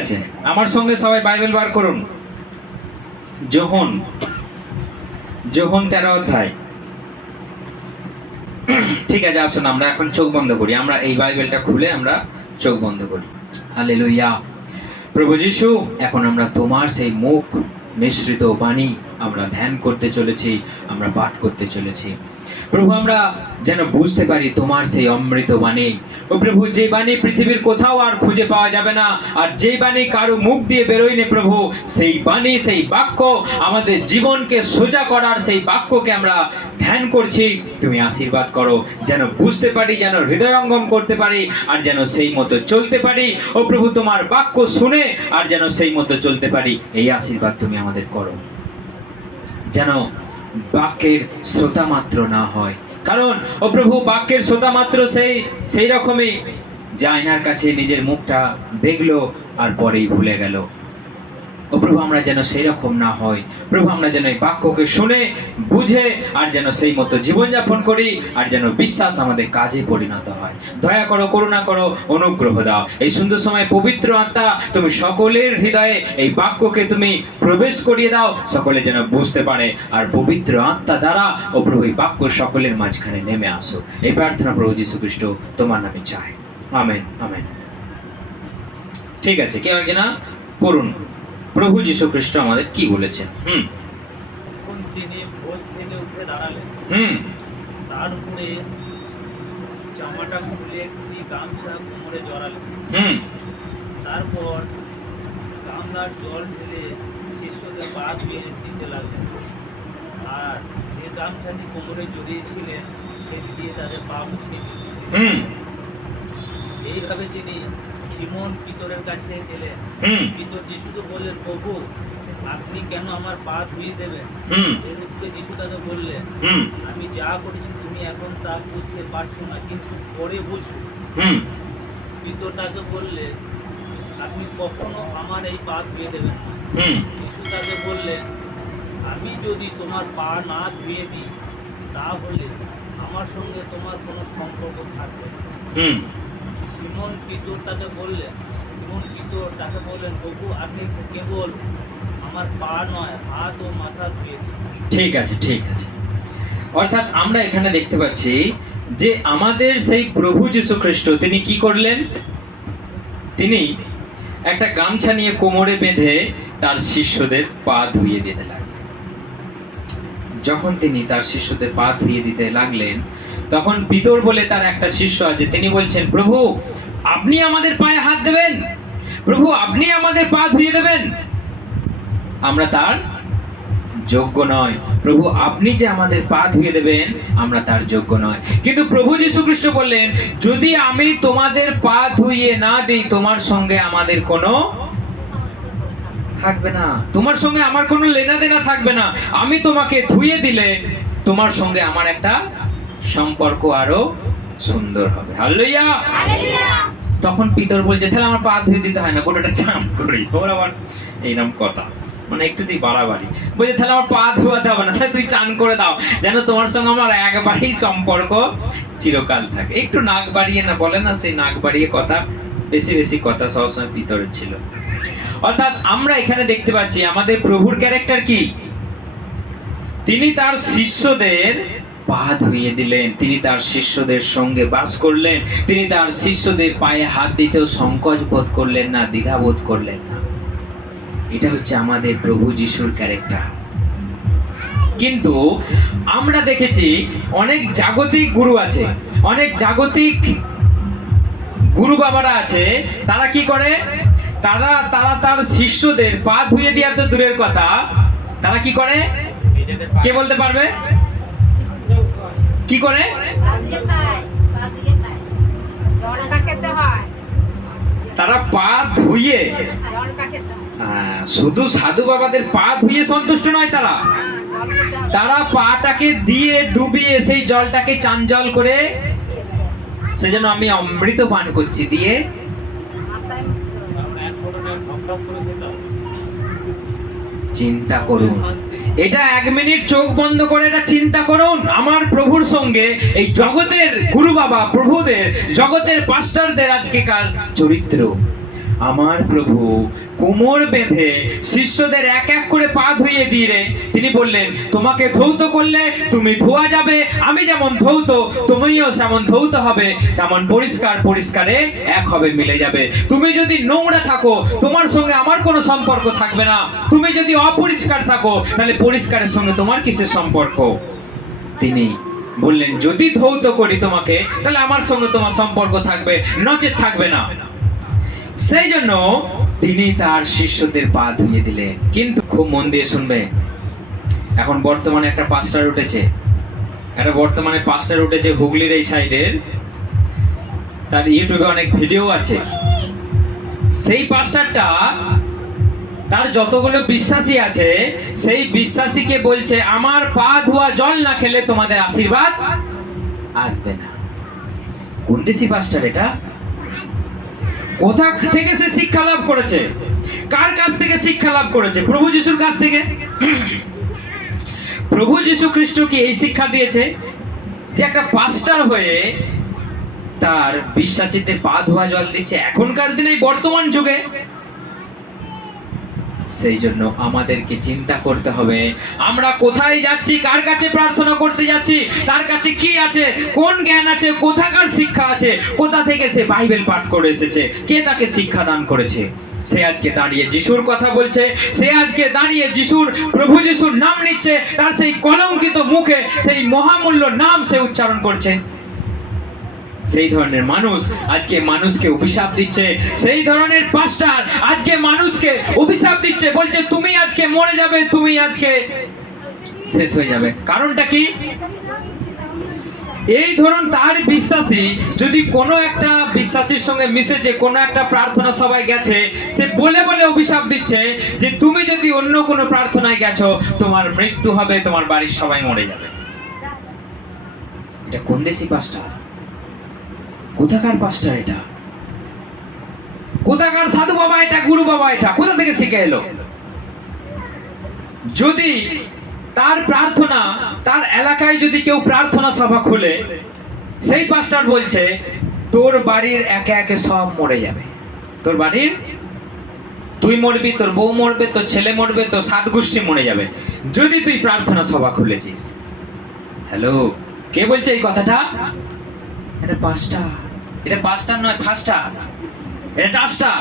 আছে, আমার সঙ্গে সবাই বাইবেল বার করুন। যোহন 13 অধ্যায়। ঠিক আছে, আসুন আমরা এখন চোখ বন্ধ করি, আমরা এই বাইবেলটা খুলে আমরা চোখ বন্ধ করি। হালেলুয়া। প্রভু যিশু, এখন আমরা তোমার সেই মুখ নিঃসৃত বাণী আমরা ধ্যান করতে চলেছি, আমরা পাঠ করতে চলেছি। প্রভু, আমরা যেন বুঝতে পারি তোমার সেই অমৃত বাণী। ও প্রভু, যে বাণী পৃথিবীর কোথাও আর খুঁজে পাওয়া যাবে না, আর যে বাণী কারো মুখ দিয়ে বেরোয়নি প্রভু, সেই বাণী, সেই বাক্য, আমাদের জীবনকে সোজা করার সেই বাক্যকে আমরা ধ্যান করছি। তুমি আশীর্বাদ করো, যেন বুঝতে পারি, যেন হৃদয়ঙ্গম করতে পারি, আর যেন সেই মতো চলতে পারি। ও প্রভু, তোমার বাক্য শুনে আর যেন সেই মতো চলতে পারি, এই আশীর্বাদ তুমি আমাদের করো। যেন বাক্যের শ্রোতা মাত্র না হয়, কারণ ও প্রভু, বাক্যের শ্রোতা মাত্র সেই রকমই যে আয়নার কাছে নিজের মুখটা দেখলো আর পরেই ভুলে গেল। ও প্রভু, আমরা যেন সেই রকম না হয় প্রভু, আমরা যেন এই বাক্যকে শুনে বুঝে আর যেন সেই মতো জীবনযাপন করি, আর যেন বিশ্বাস আমাদের কাজে পরিণত হয়। দয়া করো, করুণা করো, অনুগ্রহ দাও। এই সুন্দর সময় পবিত্র আত্মা তুমি সকলের হৃদয়ে এই বাক্যকে তুমি প্রবেশ করিয়ে দাও, সকলে যেন বুঝতে পারে, আর পবিত্র আত্মা দ্বারা ও প্রভু এই বাক্য সকলের মাঝখানে নেমে আসো। এই প্রার্থনা প্রভু যীশু খ্রিস্ট তোমার নামে চাই, আমেন, আমেন। ঠিক আছে, কেউ আগে না পড়ুন প্রভু যীশু খ্রিস্ট আমাদের কি বলেছেন। তিনি ভোজ থেকে উঠে দাঁড়ালেন, তার উপরে জামাটা খুলে একটি গামছা কোমরে জড়ালেন, তারপর গামলার জল ঢেলে শিষ্যদের পা ধুয়ে দিতে লাগলেন, আর যে গামছাটি কোমরে জড়িয়েছিলেন সেটি দিয়ে তাদের পা মুছিয়ে দিলেন। এইভাবে তিনি সিমন পিতরের কাছে গেলেন। পিতর যিশুকে বললেন, প্রভু, আপনি কেন আমার পা ধুয়ে দেবেন? এর উত্তরে যিশু তাকে বললেন, আমি যা করেছি তুমি এখন তা বুঝতে পারছো না, কিন্তু পরে বুঝবে। পিতর তাকে বললেন, আপনি কখনো আমার এই পা ধুয়ে দেবেন না। যিশু তাকে বললেন, আমি যদি তোমার পা না ধুয়ে দিই তাহলে আমার সঙ্গে তোমার কোনো সম্পর্ক থাকবে না। সিমন পিতর তাকে বললেন, প্রভু, আপনি কেবল আমার পা নয়, হাত ও মাথা ধুয়ে দিন। ঠিক আছে, ঠিক আছে। অর্থাৎ আমরা এখানে দেখতে পাচ্ছি যে আমাদের সেই প্রভু যীশু খ্রিস্ট তিনি কি করলেন? তিনি একটা গামছা নিয়ে কোমরে বেঁধে তার শিষ্যদের পা ধুয়ে দিতে লাগলেন। যখন তিনি তার শিষ্যদের পা ধুয়ে দিতে লাগলেন, তখন পিতর বলে তার একটা শিষ্য আছে, তিনি বলছেন, প্রভু, আপনি আমাদের পায়ে হাত দেবেন? প্রভু, আপনি আমাদের পা ধুয়ে দেবেন? আমরা তার যোগ্য নয়। প্রভু, আপনি যে আমাদের পা ধুয়ে দেবেন, আমরা তার যোগ্য নয়। কিন্তু প্রভু যীশু খ্রিস্ট বললেন, যদি আমি তোমাদের পা ধুইয়ে না দিই, তোমার সঙ্গে আমাদের কোনো থাকবে না, তোমার সঙ্গে আমার কোনো লেনা দেনা থাকবে না। আমি তোমাকে ধুয়ে দিলে তোমার সঙ্গে আমার একটা সম্পর্ক আরো সুন্দর হবে। হালেলুয়া। তখন পিতর বলছে, তাহলে আমার পা ধুয়ে দিতে হয় না, গোটাটা চান করি। ওর আবার এইরকম কথা, মানে একটু তুই বাড়াবাড়ি বলছে, তাহলে আমার পা ধোয়াতে হবে না, তাহলে তুই চান করে দাও, যেন তোমার সঙ্গে আমার একবারেই সম্পর্ক চিরকাল থাকে। একটু নাক বাড়িয়ে না বলে না, সেই নাক বাড়িয়ে কথা, বেশি বেশি কথা সবসময় পিতরের ছিল। অর্থাৎ আমরা এখানে দেখতে পাচ্ছি আমাদের প্রভুর ক্যারেক্টার কি? তিনি তার শিষ্যদের পা ধুইয়ে দিলেন, তিনি তার শিষ্যদের সঙ্গে বাস করলেন, তিনি তার শিষ্যদের পায়ে হাত দিতেও সংকোচ বোধ করলেন না, দ্বিধা বোধ করলেন না। এটা হচ্ছে আমাদের প্রভু যিশুর ক্যারেক্টার। কিন্তু আমরা দেখেছি অনেক জাগতিক গুরু আছে, অনেক জাগতিক গুরু বাবারা আছে, তারা কি করে? তারা তার শিষ্যদের পা ধুয়ে দেওয়া তো দূরের কথা, তারা কি করে? কে বলতে পারবে কি করে? তারা পা ধুয়ে, শুধু সাধু বাবাদের পা ধুয়ে সন্তুষ্ট নয়, তারা পাটাকে দিয়ে ডুবিয়ে সেই জলটাকে চান জল করে, সেজন্য আমি অমৃত পান করছি দিয়ে। চিন্তা করুন, এটা 1 মিনিট চোখ বন্ধ করে এটা চিন্তা করুন। আমার প্রভুর সঙ্গে এই জগতের গুরু বাবা, প্রভুদের, জগতের পাস্টারদের আজকেকার চরিত্র। আমার প্রভু কোমর বেঁধে শিষ্যদের এক এক করে পা ধুইয়ে দিয়ে তিনি বললেন, তোমাকে ধৌত করলে তুমি ধোয়া যাবে, আমি যেমন ধৌত তুমিও যেমন ধৌত হবে, তেমন পরিষ্কার পরিষ্কারে এক হবে, মিলে যাবে। তুমি যদি নোংরা থাকো তোমার সঙ্গে আমার কোনো সম্পর্ক থাকবে না, তুমি যদি অপরিষ্কার থাকো তাহলে পরিষ্কারের সঙ্গে তোমার কিসের সম্পর্ক? তিনি বললেন, যদি ধৌত করি তোমাকে তাহলে আমার সঙ্গে তোমার সম্পর্ক থাকবে, নচেত থাকবে না। সেই জন্য তিনি তার শিষ্যদের পা ধুইয়ে দিলেন। কিন্তু খুব মন দিয়ে শুনবে, এখন বর্তমানে একটা পাস্টার উঠেছে, হুগলির এই সাইডের, তার ইউটিউবে অনেক ভিডিও আছে। সেই পাস্টারটা তার যতগুলো বিশ্বাসী আছে সেই বিশ্বাসীকে বলছে, আমার পা ধোয়া জল না খেলে তোমাদের আশীর্বাদ আসবে না। কোন দেশি পাস্টার এটা? কোথা থেকে সে শিক্ষা লাভ করেছে? কার কাছ থেকে শিক্ষা লাভ করেছে? প্রভু যিশুর কাছ থেকে। প্রভু যিশু খ্রিস্ট কি এই শিক্ষা দিয়েছে যে একটা পাস্টার হয়ে তার বিশ্বাসীদের পা ধোয়া জল দিচ্ছে এখনকার দিনে, বর্তমান যুগে? সেই জন্য আমাদেরকে চিন্তা করতে হবে, আমরা কোথায় যাচ্ছি, কার কাছে প্রার্থনা করতে যাচ্ছি, তার কাছে কি আছে, কোন জ্ঞান আছে, কোথাকার শিক্ষা আছে, কোথা থেকে সে বাইবেল পাঠ করে এসেছে, কে তাকে শিক্ষা দান করেছে। সে আজকে দাঁড়িয়ে যিশুর কথা বলছে, সে আজকে দাঁড়িয়ে যিশুর, প্রভু যিশুর নাম নিচ্ছে, তার সেই কলঙ্কিত মুখে সেই মহামূল্য নাম সে উচ্চারণ করছে। সেই ধরনের মানুষ আজকে মানুষকে অভিশাপ দিচ্ছে, সেই ধরনের পাস্টার আজকে মানুষকে অভিশাপ দিচ্ছে, বলছে তুমি আজকে মরে যাবে, তুমি আজকে শেষ হয়ে যাবে। কারণটা কি? এই ধরুন তার বিশ্বাসী যদি কোনো একটা বিশ্বাসীর সঙ্গে মিশেছে, কোনো একটা প্রার্থনা সভায় গেছে, সে বলে বলে অভিশাপ দিচ্ছে যে তুমি যদি অন্য কোনো প্রার্থনায় গেছো তোমার মৃত্যু হবে, তোমার বাড়ির সবাই মরে যাবে। এটা কোন দেশি পাস্টার? কোথাকার পাস্টার এটা? কোথাকার সাধু বাবা এটা, গুরু বাবা এটা? কোথা থেকে শিখে এলো? যদি তার প্রার্থনা, তার এলাকায় যদি কেউ প্রার্থনা সভা খুলে, সেই পাস্টার বলছে তোর বাড়ির একে একে সব মরে যাবে, তোর বাড়ির তুই মরবি, তোর বউ মরবে, তোর ছেলে মরবে, তোর সাত গোষ্ঠী মরে যাবে যদি তুই প্রার্থনা সভা খুলেছিস। হ্যালো, কে বলছে এই কথাটা? এটা পাস্টার। এটা পাস্টার নয়, ফাস্টার, এটা ডাস্টার।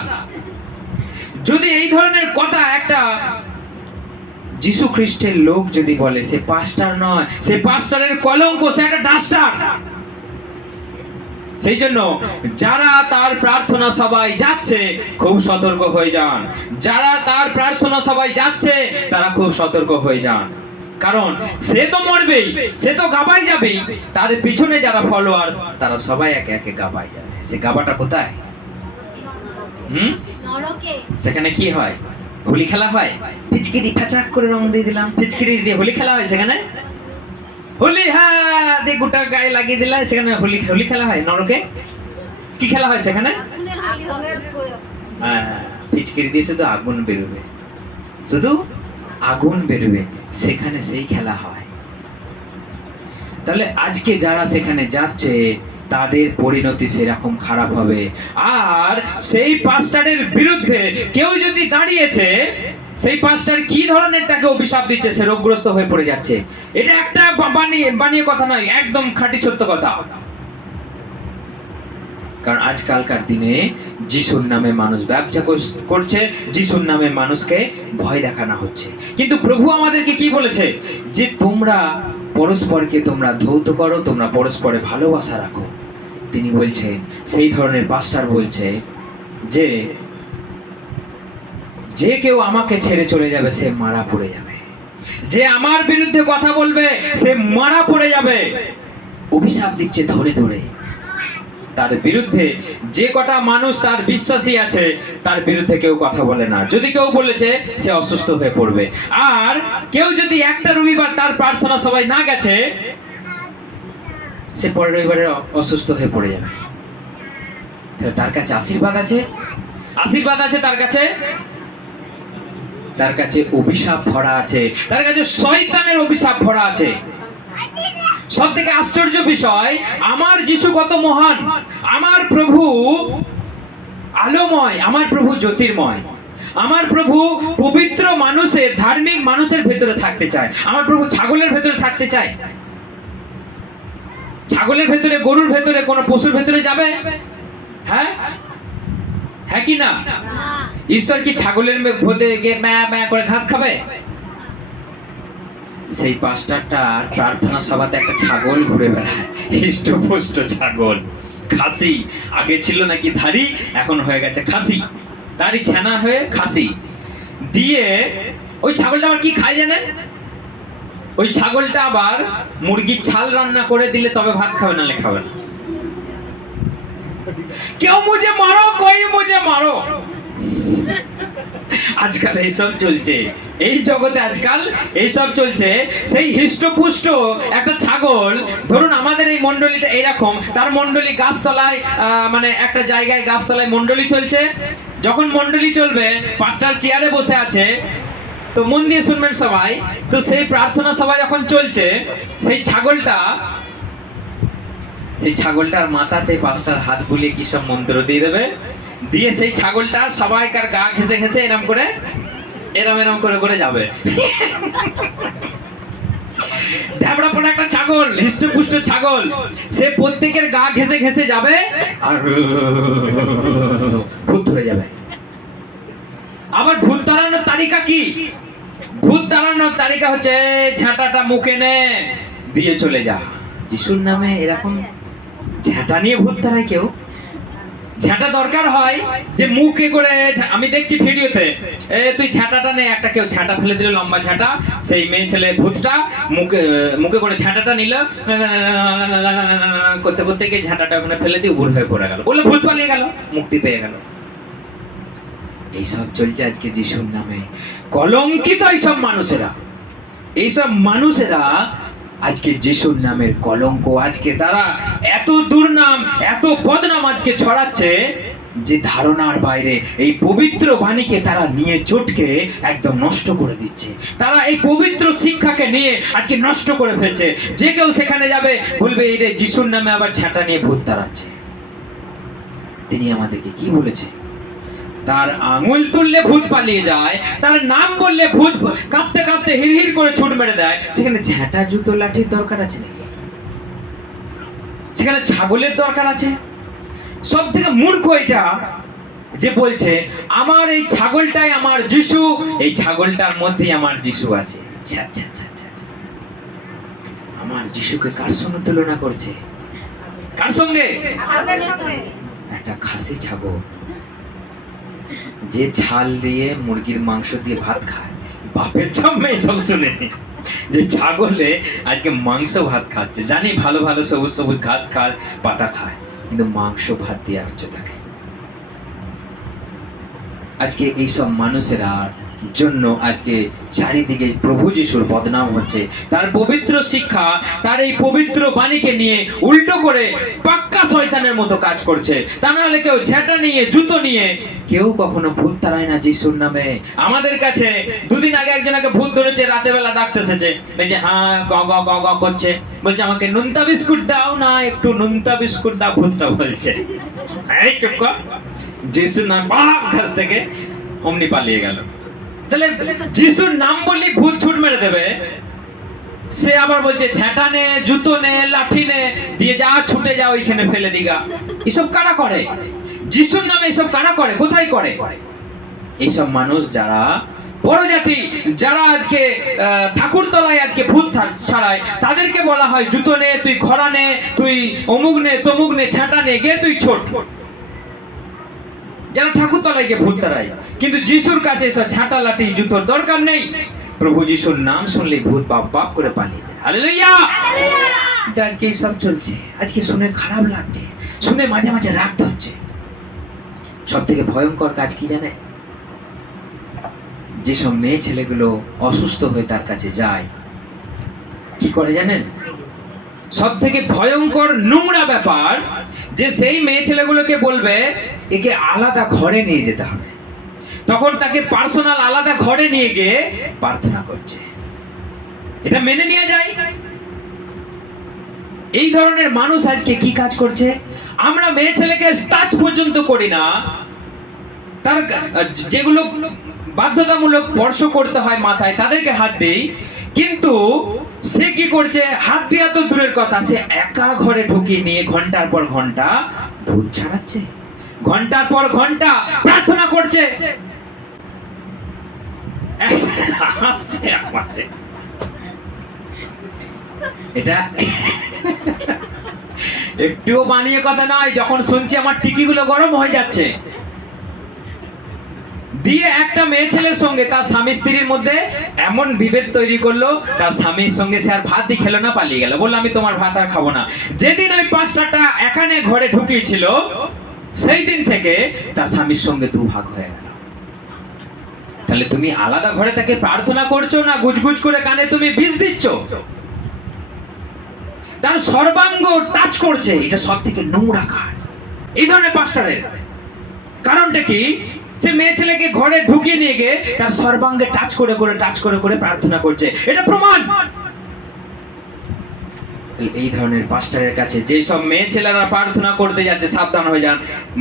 যদি এই ধরনের কথা একটা যিশু খ্রিস্টের লোক যদি বলে, সে পাস্টার নয়, সে পাস্টারের কলঙ্ক, সে একটা ডাস্টার। সেই জন্য যারা তার প্রার্থনা সভায় যাচ্ছে খুব সতর্ক হয়ে যান, যারা তার প্রার্থনা সভায় যাচ্ছে তারা খুব সতর্ক হয়ে যান। কারণ সে তো মরবেই, সে তো গাবাই যাবেই, তার পিছনে যারা ফলোয়ার তারা সবাই একে একে গাবাই যাবে। সে গাবাটা কোথায়? সেখানে কি হয়? হোলি খেলা হয়, পিচকিরি ফাচাক করে রং দিয়ে দিলাম, পিচকিরি দিয়ে হোলি খেলা হয়। সেখানে হোলি, হ্যাঁ, দিয়ে গোটা গায়ে লাগিয়ে দিলাম, সেখানে হোলি খেলা হয়। নরকে কি খেলা হয়? সেখানে পিচকিরি দিয়ে শুধু আগুন বেরোবে, শুধু আগুন বেরোবে, সেখানে সেই খেলা হয়। তাহলে আজকে যারা সেখানে যাচ্ছে তাদের পরিণতি সেরকম খারাপ হবে। আর সেই পাস্টারের বিরুদ্ধে কেউ যদি দাঁড়িয়েছে, সেই পাস্টার কি ধরনের তাকে অভিশাপ দিচ্ছে, সে রোগগ্রস্ত হয়ে পড়ে যাচ্ছে। এটা একটা বানিয়ে কথা নয়, একদম খাঁটি সত্য কথা। কারণ আজকালকার দিনে যিশুর নামে মানুষ ব্যবসা করছে, যিশুর নামে মানুষকে ভয় দেখানো হচ্ছে। কিন্তু প্রভু আমাদেরকে কি বলেছে? যে তোমরা পরস্পরকে তোমরা ধৌত করো, তোমরা পরস্পরে ভালোবাসা রাখো। তিনি বলছেন, সেই ধরনের পাস্টার বলছে যে যে কেউ আমাকে ছেড়ে চলে যাবে সে মারা পড়ে যাবে, যে আমার বিরুদ্ধে কথা বলবে সে মারা পড়ে যাবে। অভিশাপ দিচ্ছে ধরে ধরে। তার বিরুদ্ধে যে কটা মানুষ তার বিশ্বাসী আছে তার বিরুদ্ধে কেউ কথা বলে না। যদি কেউ বলেছে সে অসুস্থ হয়ে পড়বে। আর কেউ যদি একটা রবিবার তার প্রার্থনা সভায় না গেছে, সে পরের রবিবারে অসুস্থ হয়ে পড়ে যাবে। তার কাছে আশীর্বাদ আছে, আশীর্বাদ আছে তার কাছে, তার কাছে অভিশাপ ভরা আছে, তার কাছে শয়তানের অভিশাপ ভরা আছে। সব থেকে আশ্চর্য বিষয়, আমার যিশু কত মহান, আমার প্রভু আলোময়, আমার প্রভু জ্যোতির্ময়। আমার প্রভু পবিত্র মানুষের, ধার্মিক মানুষের ভেতরে থাকতে চায়। আমার প্রভু ছাগলের ভেতরে থাকতে চায়? ছাগলের ভেতরে, গরুর ভেতরে, কোন পশুর ভেতরে যাবে? হ্যাঁ, হ্যাঁ কি না? ঈশ্বর কি ছাগলের ভেতরে গিয়ে ম্যা ম্যা করে ঘাস খাবে? সেই পাস্টারটার প্রার্থনা সভাতে একটা ছাগল ঘুরে বেড়ায়, হৃষ্টপুষ্ট ছাগল, খাসি। আগে ছিল নাকি ধাড়ি, এখন হয়ে গেছে খাসি, দাড়ি ছানা হয়ে খাসি দিয়ে। ওই ছাগলটা আবার কি খায় জানেন? ওই ছাগলটা আবার মুরগির ছাল রান্না করে দিলে তবে ভাত খাবে, নাহলে খাবে না। কেউ মুঝে মারো, কই মুঝে মারো। আজকাল এইসব চলছে, এই জগতে আজকাল এইসব চলছে। সেই হৃষ্টপুষ্ট একটা ছাগল, ধরুন আমাদের এই মন্ডলীটা এরকম, তার মন্ডলী গাছতলায়, মানে একটা জায়গায় গাছতলায় মন্ডলী চলছে। যখন মন্ডলী চলবে, পাস্টার চেয়ারে বসে আছে, তো মন দিয়ে শুনবেন সবাই। তো সেই প্রার্থনা সভা যখন চলছে, সেই ছাগলটার মাথাতে পাস্টার হাত বুলিয়ে কি সব মন্ত্র দিয়ে দেবে, দিয়ে সেই ছাগলটা সবাইকার গা ঘেসে ঘেসে এরম করে এরম করে যাবে। ঢ্যাবড়া পড়া একটা ছাগল, হৃষ্টপুষ্ট ছাগল, সে প্রত্যেকের গা ঘেসে ঘেসে যাবে আর ভূত ধরে যাবে। আবার ভূত তাড়ানোর তালিকা কি? ভূত তাড়ানোর তালিকা হচ্ছে ঝাঁটাটা মুখে নে, দিয়ে চলে যা। যিশুর নামে এরকম ঝাঁটা নিয়ে ভূত তাড়ায় কেউ? ঝাঁটা দরকার হয় যে মুখে করে, আমি দেখছি ভিডিওতে, তুই ঝাঁটাটা নে, একটা কেউ ঝাঁটা ফেলে দিল, লম্বা ঝাঁটা, সেই মেয়ে ছেলে ভূতটা মুখে করে ঝাঁটাটা নিল, করতে করতে গিয়ে ঝাঁটাটা ওখানে ফেলে দিয়ে উপর হয়ে পড়ে গেল, বললো ভূত পালিয়ে গেল, মুক্তি পেয়ে গেল। এইসব চলছে আজকে যিশুর নামে। কলঙ্কিত এইসব মানুষেরা আজকে যিশুর নামের কলঙ্ক। আজকে তারা এত দুর্নাম, এত বদনাম আজকে ছড়াচ্ছে যে ধারণার বাইরে। এই পবিত্র বাণীকে তারা নিয়ে চটকে একদম নষ্ট করে দিচ্ছে। তারা এই পবিত্র শিক্ষাকে নিয়ে আজকে নষ্ট করে ফেলছে। যে কেউ সেখানে যাবে বলবে এই রে যিশুর নামে আবার ছাঁটা নিয়ে ভূত তাড়াচ্ছে। তিনি আমাদেরকে কি বলেছে? তার আঙুল তুললে ভূত পালিয়ে যায়, তার নাম বললে ভূত কাঁপতে কাঁপতে হিড়হিড় করে ছুট মেরে দেয়। সেখানে ঝাঁটা জুতো লাঠির দরকার আছে নাকি? সেখানে ছাগলের দরকার আছে? সব থেকে মূর্খ এটা যে বলছে আমার এই ছাগলটাই আমার যিশু, এই ছাগলটার মধ্যেই আমার যিশু আছে। আমার যিশুকে কার সঙ্গে তুলনা করছে? কার সঙ্গে? একটা খাসি ছাগল যে ছাল দিয়ে মুরগির মাংস দিয়ে ভাত খায়। বাপের জন্মে সব শুনেনি যে ছাগলে আজকে মাংস ভাত খাচ্ছে। জানি ভালো ভালো সবুজ সবুজ ঘাস খায়, পাতা খায়, কিন্তু মাংস ভাত দিয়ে হচ্ছে তাকে। আজকে এইসব মানুষেরা জন্য আজকে চারিদিকে প্রভু যিশুর বদনাম হচ্ছে। তার পবিত্র শিক্ষা, তার এই পবিত্র বাণীকে নিয়ে উল্টো করে পাক্কা শয়তানের মতো কাজ করছে। তা নাহলে কেউ ঝেঁটা নিয়ে, জুতো নিয়ে কেউ কখনো ভূত তাড়ায় না যিশুর নামে। আমাদের কাছে দুদিন আগে একজনকে ভূত ধরেছে, রাতে বেলা ডাকতে এসেছে, দেখছে হ্যাঁ গ গ গ গ করছে, বলছে আমাকে নুনতা বিস্কুট দাও না, একটু নুনতা বিস্কুট দাও। ভূতটা বলছে এই চুপ কর, যিশুর নাম বাপ কাছ থেকে অমনি পালিয়ে গেল। তাহলে যিশুর নাম বললি ভূত ছুট মেরে দেবে, সে আবার বলছে ঝাঁটা নে, জুতো নে, লাঠি নে, দিয়ে যা ছুটে যা ওইখানে ফেলে দিগা। এসব কারা করে? যিশুর নামে এসব কারা করে? কোথায় করে? এইসব মানুষ যারা বড় জাতি, যারা আজকে ঠাকুরতলায় আজকে ভূত ছাড়ায়, তাদেরকে বলা হয় জুতো নে, তুই খরা নে, তুই অমুক নে, তমুক নে, ঝাঁটা নে, গে তুই ছোট। যারা ঠাকুরতলায় গিয়ে ভূত তাড়ায়, কিন্তু যিশুর কাছে এসব ঝাঁটা লাঠি জুতোর দরকার নেই। প্রভু যিশুর নাম শুনলে ভূত বাপ বাপ করে পালিয়ে যায়। হালেলুয়া! কিন্তু আজকে এইসব চলছে। আজকে শুনে খারাপ লাগছে, শুনে মাঝে মাঝে রাগ ধরছে। সব থেকে ভয়ঙ্কর কাজ কি জানে? যেসব মেয়ে ছেলেগুলো অসুস্থ হয়ে তার কাছে যায়, কি করে জানেন? সব থেকে ভয়ঙ্কর নোংরা ব্যাপার যে সেই মেয়ে ছেলেগুলোকে বলবে একে আলাদা ঘরে নিয়ে যেতে হবে। তখন তাকে পার্সোনাল আলাদা ঘরে নিয়ে গিয়ে প্রার্থনা করছে। এটা মেনে নিয়ে যায়? এই ধরনের মানুষ আজকে কি কাজ করছে? আমরা মেয়ে ছেলেকে টাচ পর্যন্ত করি না, তার যেগুলো বাধ্যতামূলক স্পর্শ করতে হয় মাথায় তাদেরকে হাত দেই, কিন্তু সে কি করছে? হাত দেওয়া তো দূরের কথা, সে একা ঘরে ঢুকিয়ে নিয়ে ঘন্টার পর ঘন্টা ভূত ছাড়াচ্ছে, ঘন্টার পর ঘন্টা প্রার্থনা করছে। হাসছে আমাদের। এটা একটুও বানিয়ে কথা নয়। যখন শুনছি আমার টিকিগুলো গরম হয়ে যাচ্ছে। দিয়ে একটা মেয়ে ছেলের সঙ্গে তার স্বামী স্ত্রীর মধ্যে এমন বিভেদ তৈরি করলো, তার স্বামীর সঙ্গে সে আর ভাতই খেলো না, পালিয়ে গেল, বললো আমি তোমার ভাত আর খাবো না। যেদিন ওই পাঁচটাটা এখানে ঘরে ঢুকিয়েছিল সেই দিন থেকে তার স্বামীর সঙ্গে দুভাগ হয়ে গেল। তাহলে তুমি আলাদা ঘরে থেকে প্রার্থনা করছো না গুজগুজ করে কানে তুমি বিষ দিচ্ছ? তার সর্বাঙ্গ টাচ করছে, এটা সব থেকে নোংরা কাজ এই ধরনের পাস্টারের। কারণটা কি? সে মেয়ে ছেলেকে ঘরে ঢুকিয়ে নিয়ে গিয়ে তার সর্বাঙ্গে টাচ করে করে প্রার্থনা করছে, এটা প্রমাণ। এই ধরনের পাস্টারের কাছে যে সব মেয়ে ছেলেরা প্রার্থনা করতে যাচ্ছে সাবধান হয়ে যান,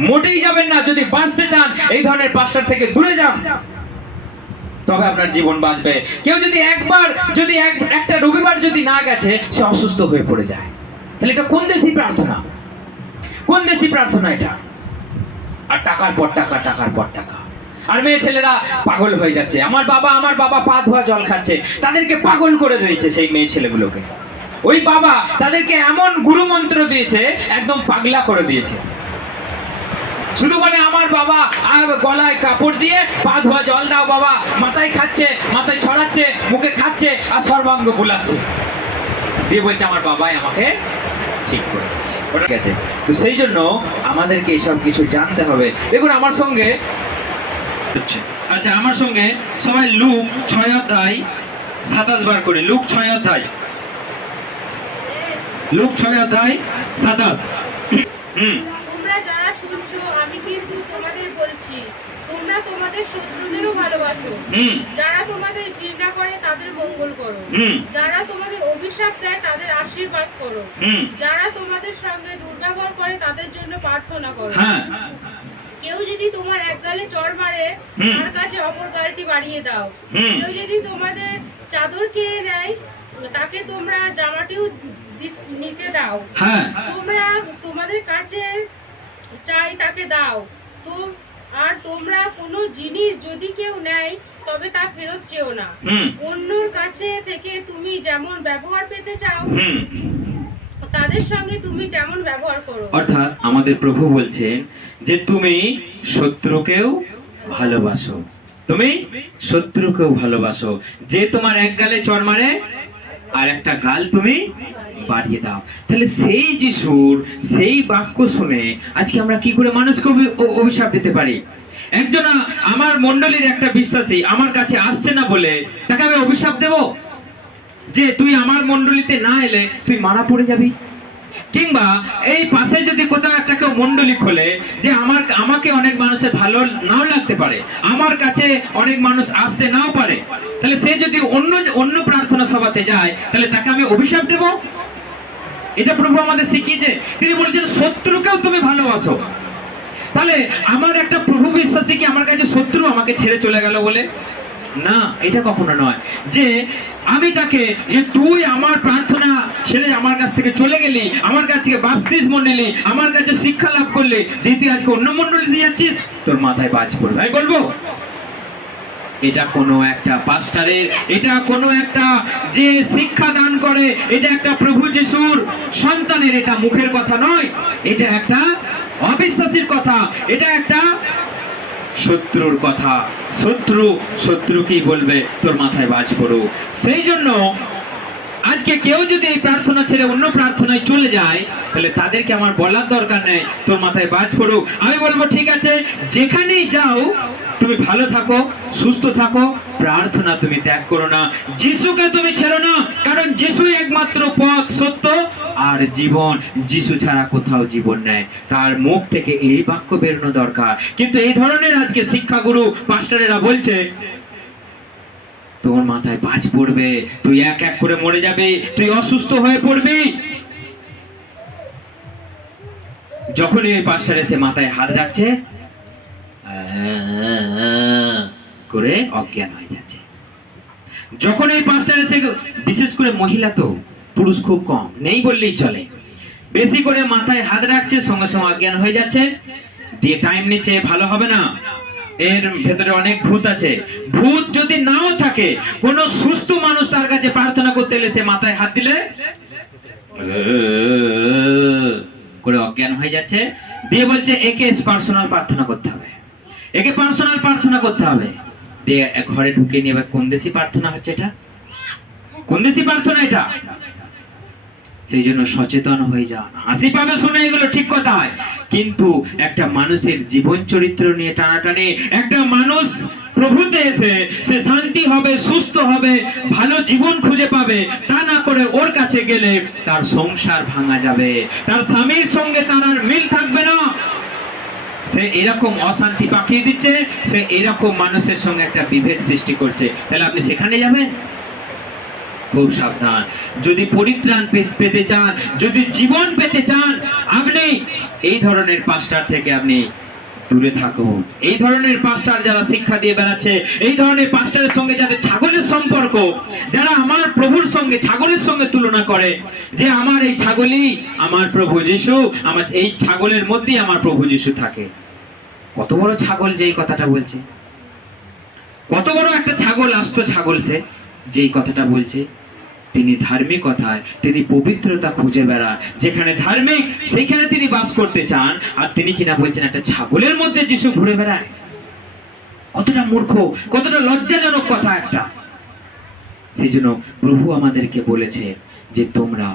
মোটেই যাবেন না। যদি বাঁচতে চান এই ধরনের পাস্টার থেকে দূরে যান, তবে আপনার জীবন বাঁচবে। কেউ যদি একবার যদি একটা রবিবার যদি না গেছে সে অসুস্থ হয়ে পড়ে যায়, তাহলে এটা কোন দেশি প্রার্থনা? কোন দেশি প্রার্থনা এটা? আর টাকার পর টাকা, টাকার পর টাকা। আর মেয়ে ছেলেরা পাগল হয়ে যাচ্ছে, আমার বাবা পা ধোয়া জল খাচ্ছে, তাদেরকে পাগল করে দিয়েছে সেই মেয়ে ছেলেগুলোকে। ওই বাবা তাদেরকে এমন গুরু মন্ত্র দিয়েছে, একদম পাগলা করে দিয়েছে। শুধু মানে আমার বাবা গলায় কাপড় দিয়ে পা ধোয়া জল দাও বাবা, মাথায় খাচ্ছে, মাথায় ছড়াচ্ছে, মুখে খাচ্ছে আর সর্বাঙ্গ বুলাচ্ছে, দিয়ে বলছে আমার বাবাই আমাকে ঠিক করে দিচ্ছে। ওটা গেছে। তো সেই জন্য আমাদেরকে এসব কিছু জানতে হবে। দেখুন আমার সঙ্গে, আচ্ছা আমার সঙ্গে সবাই লুক 6:27 বার করে, লুক 6:27, লুক 6:27। তোমরা যারা শুনছো, আমি কিন্তু তোমাদের বলছি, তোমরা তোমাদের শত্রুদেরও ভালোবাসো, যারা তোমাদের ঘৃণা করে তাদের মঙ্গল করো, যারা তোমাদের অভিশাপ দেয় তাদের আশীর্বাদ করো, যারা তোমাদের সঙ্গে দুর্ব্যবহার করে তাদের জন্য প্রার্থনা করো। কেউ যদি তোমার এক গালে চড় মারে, তার কাছে অপর গালটি বাড়িয়ে দাও। কেউ যদি তোমাদের চাদর কেড়ে নেয়, তাকে তোমরা জামাটিও নিতে দাও। তোমরা তোমাদের কাছে চাই তাকে দাও। তো আর তোমরা কোনো জিনিস যদি কেউ নেয় তবে তা ফেরত চেও না। অন্যর কাছে থেকে তুমি যেমন ব্যবহার পেতে চাও তাদের সঙ্গে তুমি তেমন ব্যবহার করো। অর্থাৎ আমাদের প্রভু বলছেন যে তুমি শত্রুকেও ভালোবাসো, তুমি শত্রুকেও ভালোবাসো। যে তোমার এক গালে চড় মারে আর একটা গাল তুমি বাড়িয়ে দাও। তাহলে সেই যিশুর সেই বাক্য শুনে আজকে আমরা কি করে মানুষকে অভিশাপ দিতে পারি? একজন আমার মণ্ডলীর একটা বিশ্বাসী আমার কাছে আসছে না বলে তাকে আমি অভিশাপ দেব যে তুই আমার মণ্ডলীতে না এলে তুই মারা পড়ে যাবি? কিংবা এই পাশে যদি কোথাও একটা কেউ মণ্ডলী খোলে, যে আমাকে অনেক মানুষের ভালো নাও লাগতে পারে, আমার কাছে অনেক মানুষ আসতে নাও পারে, তাহলে সে যদি অন্য প্রার্থনা সভাতে যায় তাহলে তাকে আমি অভিশাপ দেব? এটা প্রভু আমাদের শিখিয়েছে। তিনি বলেছেন শত্রুকেও তুমি ভালোবাসো। তাহলে আমার একটা প্রভু বিশ্বাসী কি আমার কাছে শত্রু আমাকে ছেড়ে চলে গেল বলে? না, এটা কখনো নয়। যে আমি তাকে, যে তুই আমার প্রার্থনা ছেড়ে আমার কাছ থেকে চলে গেলি, আমার কাছ থেকে বাপতিস্ম নিলি, আমার কাছে শিক্ষা লাভ করলি, দ্বিতীয় আজকে অন্য মণ্ডলীতে যাচ্ছিস, তোর মাথায় বাজ পড়বে। আমি বলবো এটা কোনো একটা পাস্টারের, এটা কোনো একটা যে শিক্ষা দান করে, এটা একটা প্রভু যিশুর সন্তানের এটা মুখের কথা নয়, এটা একটা অবিশ্বাসীর কথা, এটা একটা শত্রুর কথা। শত্রু কি বলবে? তোর মাথায় বাজ পড়ো। সেই জন্য আজকে কেউ যদি এই প্রার্থনা ছেড়ে অন্য প্রার্থনায় চলে যায় তাহলে তাদেরকে আমার বলার দরকার নেই তোর মাথায় বাজ পড়ুক। আমি বলবো ঠিক আছে, যেখানেই যাও তুমি ভালো থাকো, সুস্থ থাকো, প্রার্থনা তুমি ত্যাগ করো না, যিশুকে তুমি ছেড়ো না, কারণ যিশুই একমাত্র পথ, সত্য আর জীবন। যিশু ছাড়া কোথাও জীবন নেই। তার মুখ থেকে এই বাক্য বেরোনো দরকার। কিন্তু এই ধরনের আজকে শিক্ষাগুরু পাস্টারেরা বলছে তোমার মাথায় বাজ পড়বে, তুই এক এক করে মরে যাবে, তুই অসুস্থ হয়ে পড়বি। যখন এই পাস্টার এসে মাথায় হাত রাখছে, করে অজ্ঞান হয়ে যাচ্ছে। যখন এই পাঁচটা এসে, বিশেষ করে মহিলা তো, পুরুষ খুব কম, নেই বললেই চলে, বেশি করে মাথায় হাত রাখছে, সঙ্গে সঙ্গে অজ্ঞান হয়ে যাচ্ছে, দিয়ে টাইম নিচ্ছে, ভালো হবে না। এর ভেতরে অনেক ভূত আছে। ভূত যদি নাও থাকে, কোন সুস্থ মানুষ তার কাছে প্রার্থনা করতে এলে সে মাথায় হাত দিলে করে অজ্ঞান হয়ে যাচ্ছে, দিয়ে বলছে একে পার্সোনাল প্রার্থনা করতে হবে, একে পার্সোনাল প্রার্থনা করতে হবে, দিয়ে ঘরে ঢুকে নিয়ে এবার কোন দেশি প্রার্থনা হচ্ছে এটা, কোন দেশি প্রার্থনা এটা। সেই জন্য সচেতন হয়ে যান। হাসি পাবে শুনে এগুলো ঠিক কথা হয়, কিন্তু একটা মানুষের জীবন চরিত্র নিয়ে টানাটানি, একটা মানুষ প্রভুতে এসে সে শান্তি হবে, সুস্থ হবে, ভালো জীবন খুঁজে পাবে, তা না করে ওর কাছে গেলে তার সংসার ভাঙা যাবে, তার স্বামীর সঙ্গে তার আর মিল থাকবে না, সে এরকম অশান্তি পাকিয়ে দিচ্ছে, সে এরকম মানুষের সঙ্গে একটা বিভেদ সৃষ্টি করছে। তাহলে আপনি সেখানে যাবেন? খুব সাবধান। যদি পরিত্রাণ পেতে চান, যদি জীবন পেতে চান, আপনি এই ধরনের পাস্টার থেকে আপনি দূরে থাকুন। এই ধরনের পাস্টার যারা শিক্ষা দিয়ে বেড়াচ্ছে, এই ধরনের পাস্টারের সঙ্গে যাদের ছাগলের সম্পর্ক, যারা আমার প্রভুর সঙ্গে ছাগলের সঙ্গে তুলনা করে, যে আমার এই ছাগলই আমার প্রভু যিশু, আমার এই ছাগলের মধ্যেই আমার প্রভু যিশু থাকে। কত বড় ছাগল যে এই কথাটা বলছে, কত বড় একটা ছাগল, আস্ত ছাগল সে, যেই কথাটা বলছে। তিনি ধার্মিকতায়, তিনি পবিত্রতা খুঁজে বেড়ান, যেখানে ধার্মিক সেখানে তিনি বাস করতে চান, আর তিনি কিনা বলছেন একটা ছাগলের মধ্যে যিশু ঘুরে বেড়ায়। কতটা মূর্খ, কতটা লজ্জাজনক কথা একটা। সেই জন্য প্রভু আমাদেরকে বলেছে যে তোমরা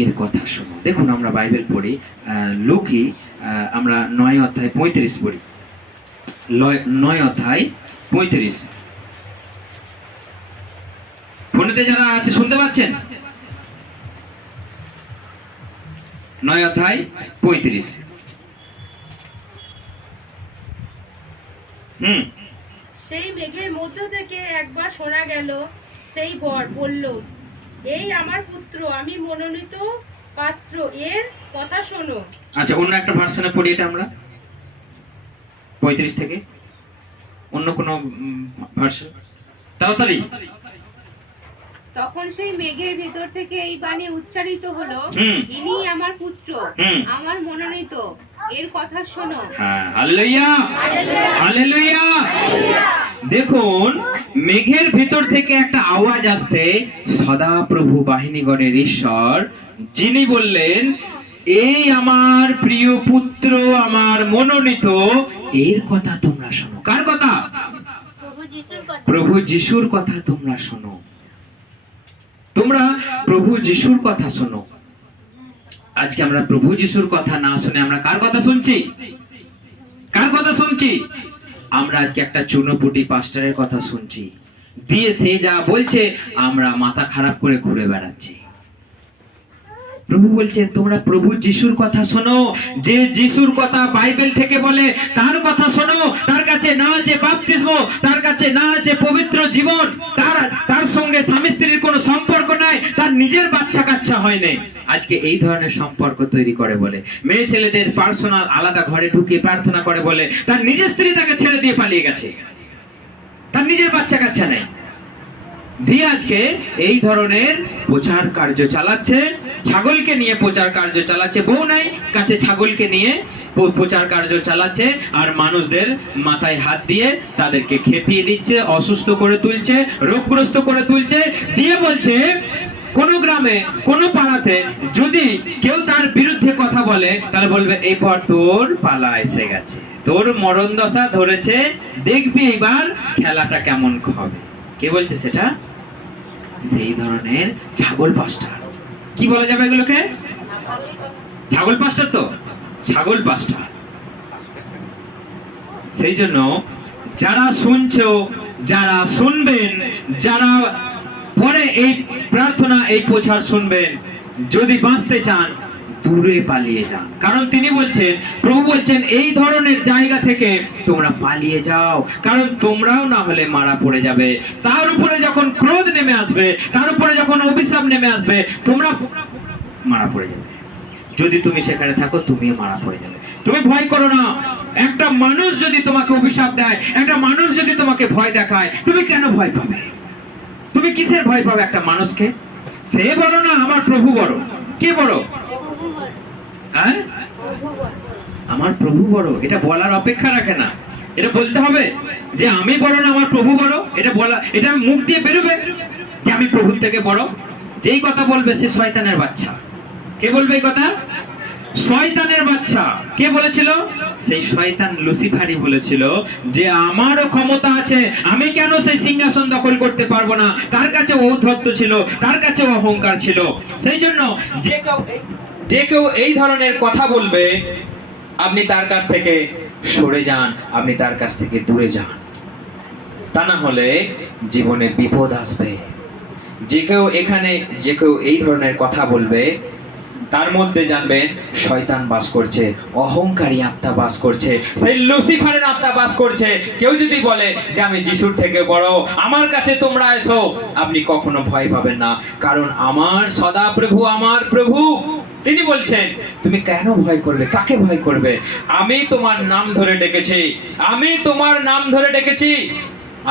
এর কথা শোনো। দেখুন আমরা বাইবেল পড়ি, লুকি আমরা 9 অধ্যায় 35 পড়ি, 9 অধ্যায় 35। ফোনেতে যারা আছে শুনতে পাচ্ছেন? 9 অধ্যায় 35। সেই মেঘের মধ্য থেকে একবার শোনা গেল, সেই বর বলল, এই আমার পুত্র, আমি মনোনীত পাত্র, এর কথা শোনো। আচ্ছা, অন্য একটা ভার্সনে পড়ি এটা আমরা, 35 থেকে অন্য কোন ভার্সন, তাড়াতাড়ি। তখন সেই মেঘের ভেতর থেকে এই বাণী উচ্চারিত হলো, ইনি আমার পুত্র, আমার মনোনীত, এর কথা শোনো। হ্যাঁ, হালেলুয়া, হালেলুয়া। দেখুন মেঘের ভেতর থেকে একটা আওয়াজ আসছে, সদাপ্রভু বাহিনীগণের ঈশ্বর যিনি বললেন, এই আমার প্রিয় পুত্র, আমার মনোনীত, এর কথা তোমরা শোনো। কার কথা? প্রভু যিশুর কথা তোমরা শোনো। তোমরা প্রভু যিশুর কথা শোনো। আজকে আমরা প্রভু যিশুর কথা না শুনে আমরা কার কথা শুনছি? কার কথা শুনছি? আমরা আজকে একটা চুনোপুটি পাস্টারের কথা শুনছি, দিয়ে সে যা বলছে আমরা মাথা খারাপ করে ঘুরে বেড়াচ্ছি। প্রভু বলছে তোমরা প্রভু যিশুর কথা শোনো, যে যিশুর কথা বাইবেল থেকে বলে তার কথা শোনো। তার কাছে না আছে বাপ্তিস্ম, তার কাছে না আছে পবিত্র জীবন, তার সঙ্গে স্বামী স্ত্রীর কোনো সম্পর্ক নাই, তার নিজের বাচ্চা কাচ্চা হয় নাই। আজকে এই ধরনের সম্পর্ক তৈরি করে বলে, মেয়ে ছেলেদের পার্সোনাল আলাদা ঘরে ঢুকে প্রার্থনা করে বলে তার নিজের স্ত্রী তাকে ছেড়ে দিয়ে পালিয়ে গেছে, তার নিজের বাচ্চা কাচ্চা নেই, দিয়ে আজকে এই ধরনের প্রচার কার্য চালাচ্ছে, ছাগলকে নিয়ে প্রচার কার্য চালাচ্ছে, বউ নাই কাছে ছাগলকে নিয়ে প্রচার কার্য চালাচ্ছে, আর মানুষদের মাথায় হাত দিয়ে তাদেরকে খেপিয়ে দিচ্ছে, অসুস্থ করে তুলছে, রোগগ্রস্ত করে তুলছে, দিয়ে বলছে কোন গ্রামে কোন পাড়াতে যদি কেউ তার বিরুদ্ধে কথা বলে তাহলে বলবে এই পর তোর পালা এসে গেছে, তোর মরণ দশা ধরেছে, দেখবি এবার খেলাটা কেমন হবে। কে বলছে সেটা? সেই ধরনের ছাগল পাস্টার। কি বলা যাবে এগুলোকে? ছাগল পাস্টার। তো ছাগল পাস্টার। সেই জন্য যারা শুনছো, যারা শুনবেন, যারা পরে এই প্রার্থনা এই প্রচার শুনবেন, যদি বাঁচতে চান দূরে পালিয়ে যান। কারণ তিনি বলছেন, প্রভু বলছেন এই ধরনের জায়গা থেকে তোমরা পালিয়ে যাও, কারণ তোমরাও না হলে মারা পড়ে যাবে। তার উপরে যখন ক্রোধ নেমে আসবে, তার উপরে যখন অভিশাপ নেমে আসবে, তোমরা মারা পড়ে যাবে। যদি তুমি সেখানে থাকো তুমিও মারা পড়ে যাবে। তুমি ভয় করো না, একটা মানুষ যদি তোমাকে অভিশাপ দেয়, একটা মানুষ যদি তোমাকে ভয় দেখায়, তুমি কেন ভয় পাবে? তুমি কিসের ভয় পাবে একটা মানুষকে? সে বড় না আমার প্রভু বড়? কে বড়? হ্যাঁ, আমার প্রভু বড়। এটা বলার অপেক্ষা রাখে না, এটা বলতে হবে যে আমি বড় না আমার প্রভু বড়। এটা বলা, এটা মুখ দিয়ে বেরোবে যে আমি প্রভুর থেকে বড়। যেই কথা বলবে সে শয়তানের বাচ্চা। কে বলবে এই কথা? শয়তানের বাচ্চা। কে বলেছিল? সেই শয়তান লুসিফারই বলেছিল যে আমারও ক্ষমতা আছে, আমি কেন সেই সিংহাসন দখল করতে পারবো না। তার কাছে ঔদ্ধত্য ছিল, তার কাছে অহংকার ছিল। সেই জন্য যে কেউ এই ধরনের কথা বলবে, আপনি তার কাছ থেকে সরে যান, আপনি তার কাছ থেকে দূরে যান। তা না হলে জীবনে বিপদ আসবে। যে কেউ এই ধরনের কথা বলবে, তার মধ্যে জানবেন শয়তান বাস করছে, অহংকারী আত্মা বাস করছে, সেই লুসিফারের আত্মা বাস করছে। কেউ যদি বলে যে আমি যিশুর থেকে বড়, আমার কাছে তোমরা এসো, আপনি কখনো ভয় পাবেন না। কারণ আমার সদাপ্রভু, আমার প্রভু, তিনি বলছেন তুমি কেন ভয় করবে? কাকে ভয় করবে? আমি তোমার নাম ধরে ডেকেছি, আমি তোমার নাম ধরে ডেকেছি,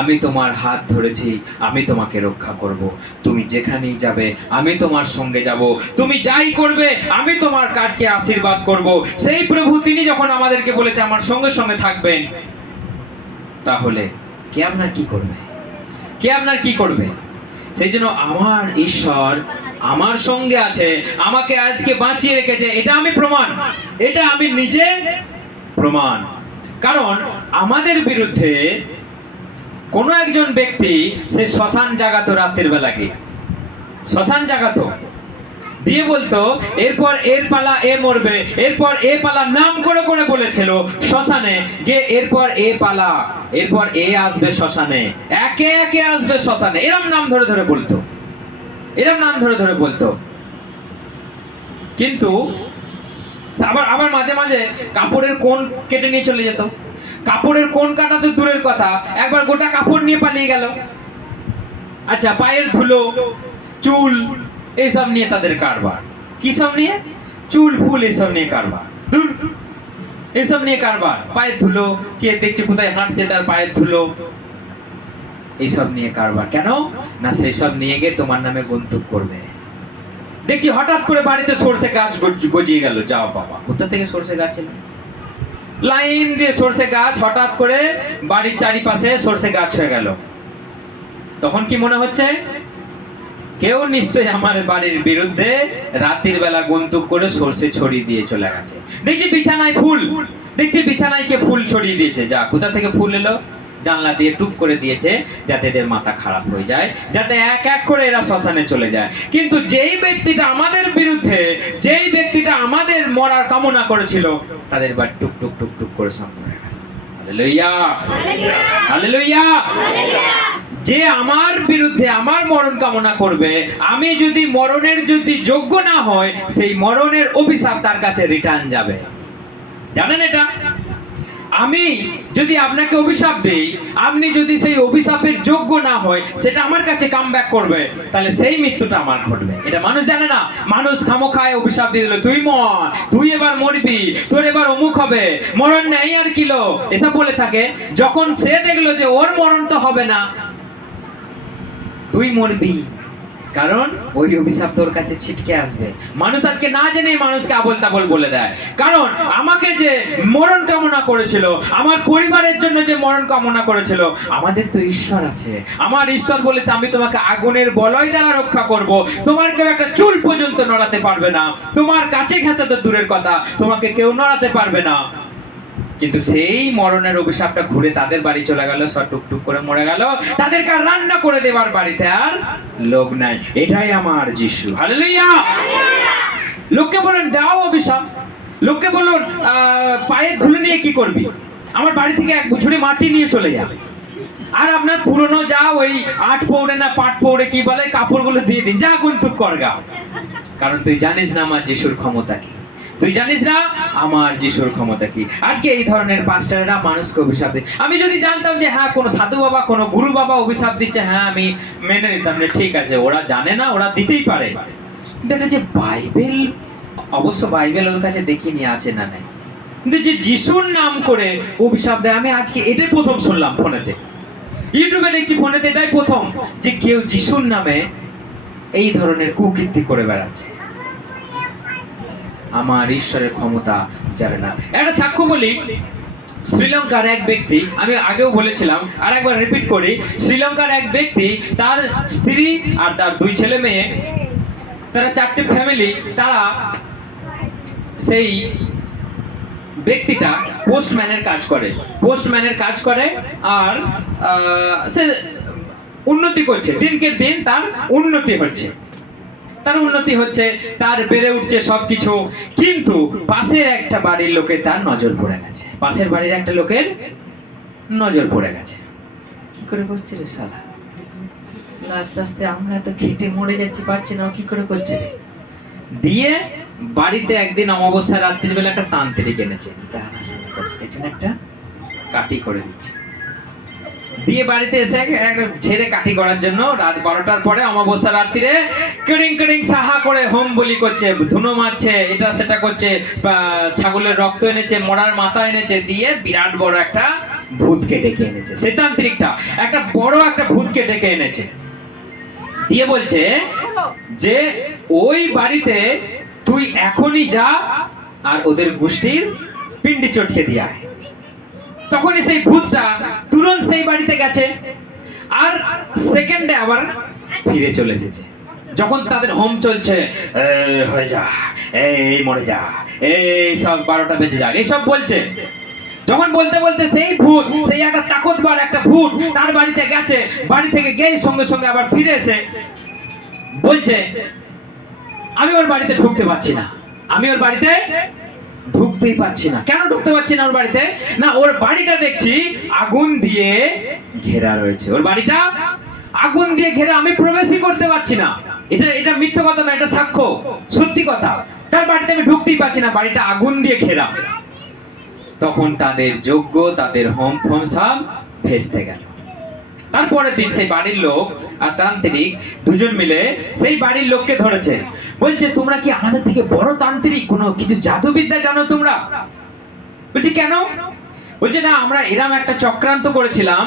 আমি তোমার হাত ধরেছি, আমি তোমাকে রক্ষা করব। তুমি যেখানেই যাবে আমি তোমার সঙ্গে যাব, তুমি যাই করবে আমি তোমার কাজকে আশীর্বাদ করব। সেই প্রভু তিনি যখন আমাদেরকে বলেছে আমার সঙ্গে সঙ্গে থাকবেন, তাহলে কে আপনার কি করবে? কে আপনার কি করবে? সেই জন্য আমার ঈশ্বর আমার সঙ্গে আছে, আমাকে আজকে বাঁচিয়ে রেখেছে, এটা আমি প্রমাণ, এটা আমি নিজে প্রমাণ। কারণ আমাদের বিরুদ্ধে কোন একজন ব্যক্তি সে শ্মশান জাগাতো, রাত্রির বেলা গিয়ে শ্মশান জাগাতো, দিয়ে বলতো এরপর এর পালা এ মরবে, এরপর এ পালা, নাম করে করে বলেছিল শ্মশানে গিয়ে, এরপর এ পালা, এরপর এ আসবে শ্মশানে, একে একে আসবে শ্মশানে, এরম নাম ধরে ধরে বলতো, এরম নাম ধরে ধরে বলতো। কিন্তু আবার মাঝে মাঝে কাপড়ের কোণ কেটে নিয়ে চলে যেত। কাপড়ের কোণ কাটা তো দূরের কথা, একবার গোটা কাপড় নিয়ে পালিয়ে গেল। আচ্ছা, পায়ের ধুলো, চুল, এইসব নিয়ে তাদের কারবার। কি সব নিয়ে? চুল ফুল এইসব নিয়ে কারবার, দূর, এইসব নিয়ে কারবার। পায়ের ধুলো, কে দেখছে কোথায় হাঁটছে তার পায়ের ধুলো, এইসব নিয়ে কারবার। কেন না? সেই সব নিয়ে গিয়ে তোমার নামে গন্তুক করবে। দেখছি হঠাৎ করে বাড়িতে সরষে গাছ গজিয়ে গেল। যাও বাবা, কোথা থেকে সরষে গাছ এলো? লাইন দিয়ে সরষে গাছ, হঠাৎ করে বাড়ির চারিপাশে সরষে গাছ হয়ে গেল। তখন কি মনে হচ্ছে? কেউ নিশ্চয়ই আমার বাড়ির বিরুদ্ধে রাতের বেলা গন্তুক করে সরষে ছড়িয়ে দিয়ে চলে গেছে। দেখছি বিছানায় ফুল, দেখছি বিছানায় কে ফুল ছড়িয়ে দিয়েছে। যা, কোথা থেকে ফুল এলো? জানলা দিয়ে টুক করে দিয়েছে, যাতে এদের মাথা খারাপ হয়ে যায়, যাতে এক এক করে এরা শ্মশানে চলে যায়। কিন্তু যেই ব্যক্তিটা আমাদের বিরুদ্ধে, যেই ব্যক্তিটা আমাদের মরার কামনা করেছিল, তাদের বার টুক টুক টুক টুক করে সামনে। Hallelujah, hallelujah. যে আমার বিরুদ্ধে আমার মরণ কামনা করবে, আমি যদি মরণের যদি যোগ্য না হয়, সেই মরণের অভিশাপ তার কাছে রিটার্ন যাবে। জানেন এটা? আমি যদি আপনাকে অভিশাপ দেই, আপনি যদি সেই অভিশাপের যোগ্য না হয়, সেটা আমার কাছে কামব্যাক করবে, তাহলে সেই মৃত্যুটা আমার ঘটবে। এটা মানুষ জানে না। মানুষ খামোখায় অভিশাপ দিয়ে দিল, তুই মর, তুই এবার মরবি, তোর এবার অমুক হবে, মরণ নেই আর কিলো, এসব বলে থাকে। যখন সে দেখলো যে ওর মরণ তো হবে না, তুই মরবি, কারণ ওই অভিশাপ তোর কাছে ছিটকে আসবে। মানুষ আজকে না জেনে মানুষকে আবল তাবল বলে দেয়। কারণ আমাকে যে মরণ কামনা করেছিল, আমার পরিবারের জন্য যে মরণ কামনা করেছিল, আমাদের তো ঈশ্বর আছে। আমার ঈশ্বর বলেছে আমি তোমাকে আগুনের বলয় দ্বারা রক্ষা করব, তোমার কেউ একটা চুল পর্যন্ত নড়াতে পারবে না, তোমার কাছে ঘেঁষা তো দূরের কথা, তোমাকে কেউ নড়াতে পারবে না। কিন্তু সেই মরণের অভিশাপটা ঘুরে তাদের বাড়ি চলে গেল, সব টুকটুক করে মরে গেল। তাদেরকে আর রান্না করে দেবার বাড়িতে আর লোক নাই। এটাই আমার যিশু। হালেলুয়া। লোককে বলেন দাও অভিশাপ, লোককে বলুন পায়ের ধুলো নিয়ে কি করবি? আমার বাড়ি থেকে এক ঝুড়ি মাটি নিয়ে চলে যা, আর আপনার পুরনো যা ওই 8 পৌড়ে না 5 পৌড়ে কি বলে কাপড়গুলো দিয়ে দিন, যা গুনতুক কর গা। কারণ তুই জানিস না আমার যিশুর ক্ষমতা কি, তুই জানিস না আমার যিশুর ক্ষমতা কি। আজকে এই ধরনের পাস্টাররা মানুষকে অভিশাপ দেয়। আমি যদি জানতাম যে হ্যাঁ কোনো সাধু বাবা, কোনো গুরু বাবা অভিশাপ দিচ্ছে, হ্যাঁ আমি মেনে নিতাম, ঠিক আছে, ওরা জানে না, ওরা দিতেই পারে। কিন্তু এটা যে বাইবেল, অবশ্য বাইবেল ওর কাছে দেখিনি আছে না নাই, কিন্তু যে যিশুর নাম করে অভিশাপ দেয়, আমি আজকে এটাই প্রথম শুনলাম ফোনেতে, ইউটিউবে দেখছি, ফোনেতে এটাই প্রথম যে কেউ যিশুর নামে এই ধরনের কুকীর্তি করে বেড়াচ্ছে। আমার ঈশ্বরের ক্ষমতা জানে না। একটা সাক্ষ্য বলি, শ্রীলঙ্কার এক ব্যক্তি, আমি আগেও বলেছিলাম আর একবার রিপিট করি, শ্রীলঙ্কার এক ব্যক্তি, তার স্ত্রী আর তার 2 ছেলে মেয়ে, তারা 4টে ফ্যামিলি, তারা সেই ব্যক্তিটা পোস্টম্যানের কাজ করে আর সে উন্নতি করছে, দিনকে দিন তার উন্নতি হচ্ছে, তার বেড়ে উঠছে সবকিছু। কিন্তু পাশের একটা বাড়ির লোকের তার নজর পড়ে গেছে, কি করে করছে রে শালা, আস্তে আস্তে আমরা তো খেটে মরে যাচ্ছি, পাচ্ছি না, কি করে করছে রে। দিয়ে বাড়িতে একদিন অমাবস্যা রাত্রির বেলা একটা তান্ত্রিক এনেছে, একটা কাটি করে দিচ্ছে। দিয়ে বাড়িতে এসে ছেড়ে কাঠি করার জন্য রাত 12টার পরে অমাবস্যা রাত্রিরে কিড়িং সাহা করে হোম বলি করছে, ধুনো মারছে, এটা সেটা করছে, ছাগলের রক্ত এনেছে, মরার মাথা এনেছে, দিয়ে বিরাট বড় একটা ভূতকে ডেকে এনেছে। সেই তান্ত্রিকটা একটা বড় একটা ভূতকে ডেকে এনেছে, দিয়ে বলছে যে ওই বাড়িতে তুই এখনই যা আর ওদের গোষ্ঠীর পিন্ডি চটকে দিয়ে আয়। তখনই সেই ভূতটা তুরন্ত সেই বাড়িতে গেছে আর সেকেন্ডে আবার ফিরে চলে এসেছে। যখন তাদের হোম চলছে, হয়ে যা, এই মরে যা, এই সব 12টা বেজে যাক, এইসব বলছে। যখন বলতে বলতে সেই ভূত, সেই একটা তাকতবার একটা ভূত তার বাড়িতে গেছে, বাড়ি থেকে গিয়ে সঙ্গে সঙ্গে আবার ফিরে এসে বলছে আমি ওর বাড়িতে ঢুকতেই পারছি না। কেন ঢুকতে পারছি না ওর বাড়িতে? না, ওর বাড়িটা দেখছি আগুন দিয়ে ঘেরা রয়েছে, আমি প্রবেশই করতে পারছি না। এটা মিথ্যা কথা না, এটা সাক্ষ্য, সত্যি কথা। তার বাড়িতে আমি ঢুকতেই পারছি না, বাড়িটা আগুন দিয়ে ঘেরা। তখন তাদের যজ্ঞ, তাদের হোম সব ভেস্তে গেল। তারপরের দিন সেই বাড়ির লোক আর তান্ত্রিক দুজন মিলে সেই বাড়ির লোককে ধরেছে, বলছে তোমরা কি আমাদের থেকে বড় তান্ত্রিক, কোনো কিছু জাদুবিদ্যা জানো তোমরা? বলছে কেন? বলছে না, আমরা এরম একটা চক্রান্ত করেছিলাম,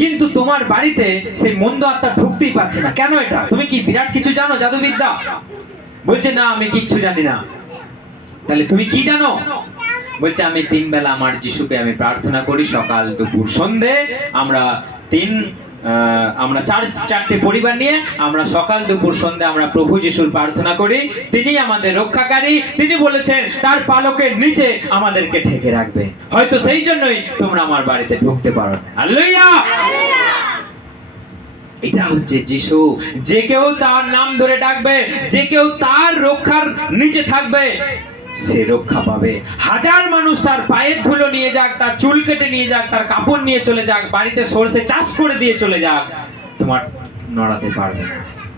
কিন্তু তোমার বাড়িতে সেই মন্দ আত্মা ঢুকতেই পারছে না। কেন এটা? তুমি কি বিরাট কিছু জানো জাদুবিদ্যা? বলছে না, আমি কিচ্ছু জানি না। তাহলে তুমি কি জানো? বলছে আমি 3 বেলা আমার যিশুকে আমি প্রার্থনা করি, সকাল দুপুর সন্ধে। আমরা 4টে পরিবার নিয়ে আমরা সকাল দুপুর সন্ধে আমরা প্রভু যিশুর প্রার্থনা করি, তিনি আমাদের রক্ষাকারী, তিনি বলেছেন তার পালকের নিচে আমাদেরকে ঢেকে রাখবে। হয়তো সেই জন্যই তোমরা আমার বাড়িতে ঢুকতে পারো না। হালেলুয়া! এটা হচ্ছে যিশু। যে কেউ তার নাম ধরে ডাকবে, যে কেউ তার রক্ষার নিচে থাকবে, সে রক্ষা পাবে। 1000 মানুষ তার পায়ের ধুলো নিয়ে যাক, তার চুল কেটে নিয়ে যাক, তার কাপড় নিয়ে চলে যাক, বাড়িতে সরষে চাষ করে দিয়ে চলে যাক, তোমার নড়াতে পারবে না,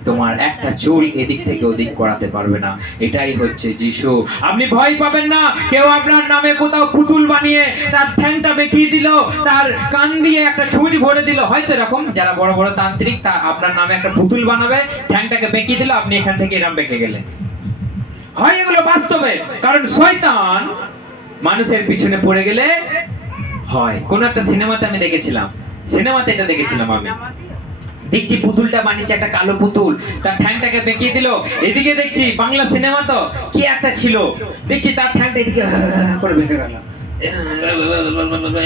তোমার একটা চুল এদিক থেকে ওদিক করাতে পারবে না। এটাই হচ্ছে যিশু। আপনি ভয় পাবেন না। কেউ আপনার নামে কোথাও পুতুল বানিয়ে তার ঠ্যাংটা বেঁকিয়ে দিল, তার কান দিয়ে একটা ছুঁচ ভরে দিল, হয়তো এরকম যারা বড় বড় তান্ত্রিক, তা আপনার নামে একটা পুতুল বানাবে, ঠ্যাংটাকে বেঁকিয়ে দিল, আপনি এখান থেকে এরম বেঁকে গেলেন। হয় এগুলো বাস্তবে, কারণ শয়তান মানুষের পিছনে পড়ে গেলে হয়। কোন একটা সিনেমাতে আমি দেখেছিলাম, এটা দেখেছিলাম আমি, দেখছি পুতুলটা বানিয়েছে একটা কালো পুতুল, তার ঠ্যাংটাকে বেঁকিয়ে দিল। এদিকে দেখছি বাংলা সিনেমা তো কি একটা ছিল, দেখছি তার ঠ্যাংটা এদিকে করে বেঁকে গেল,